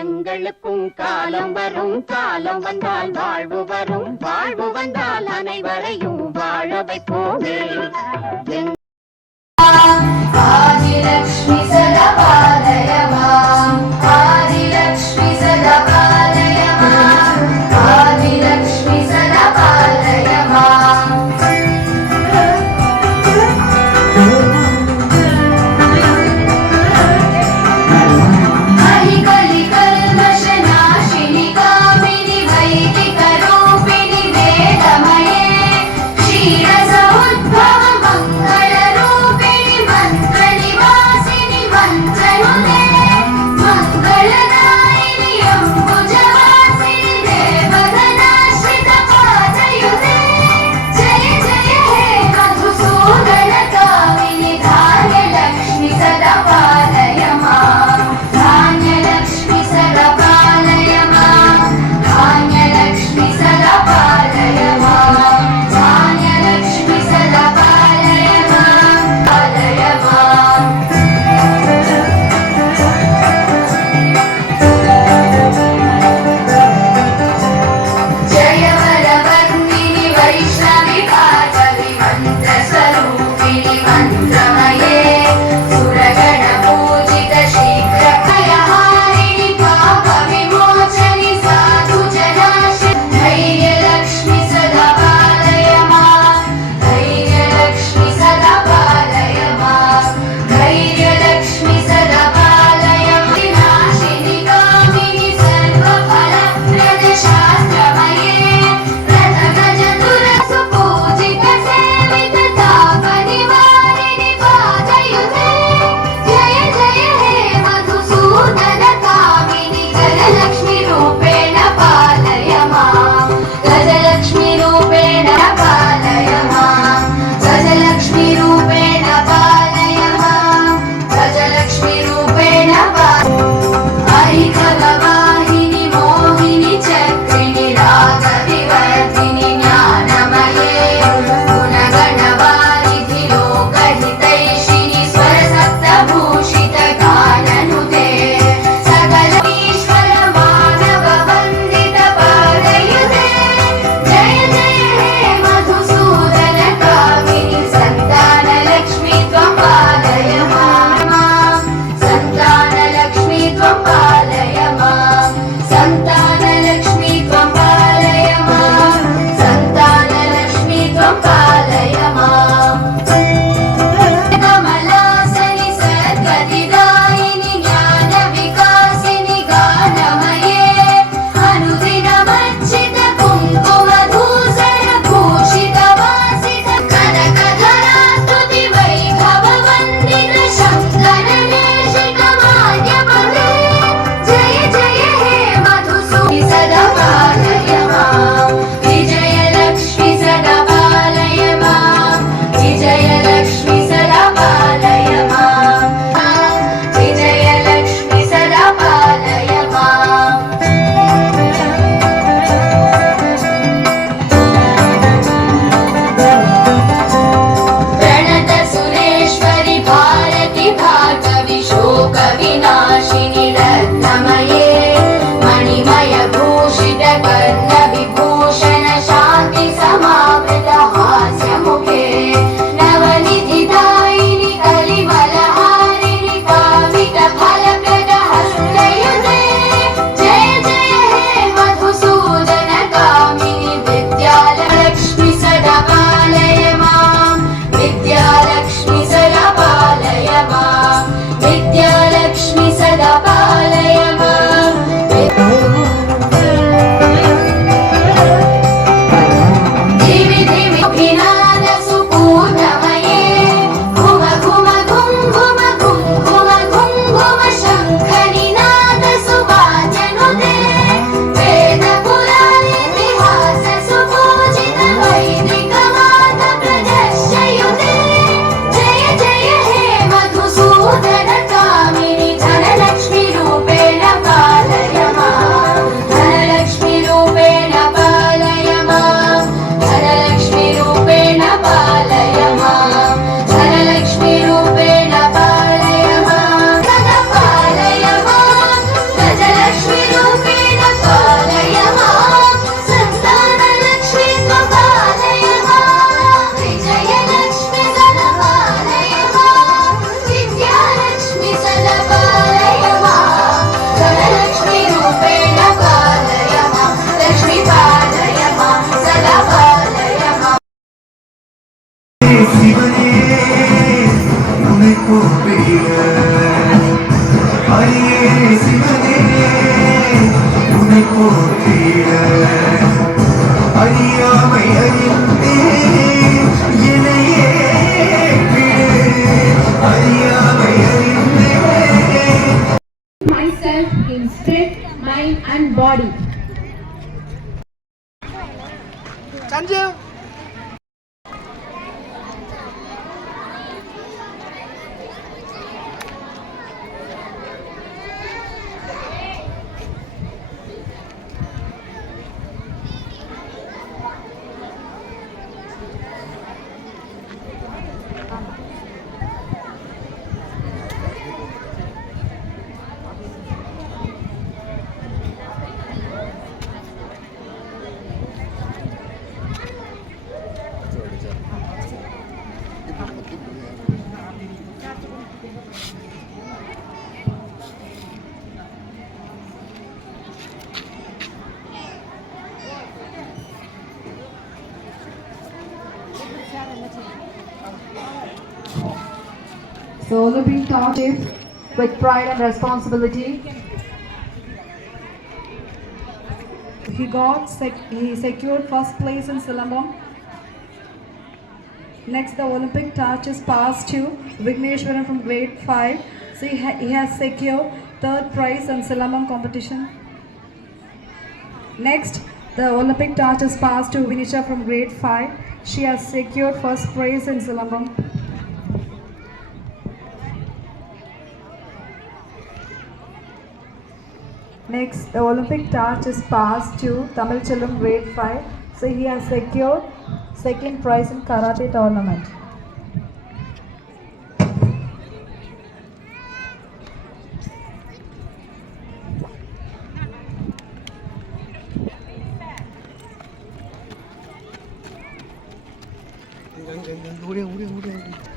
எங்களுக்கும் காலம் வரும், காலம் வந்தால் வாழ்வு வரும், வாழ்வு வந்தால் அனைவரையும் வாழ வைப்போமே. ஆதிலக்ஷ்மி சதா பாலய மாம், ஆதிலக்ஷ்மி சதா பாலய மாம், ஆதிலக்ஷ்மி சதா பாலய மாம். ीरसौ So Olympic top chief with pride and responsibility. He secured first place in Silambam. Next, the Olympic torch is passed to Vigneshwaran from grade 5. So he has secured third prize in Silambam competition. Next, the Olympic torch is passed to Vinisha from grade 5. She has secured first prize in Silambam. Next, the Olympic torch is passed to Tamil Chellam grade 5. So he has secured second prize in karate tournament. 오래.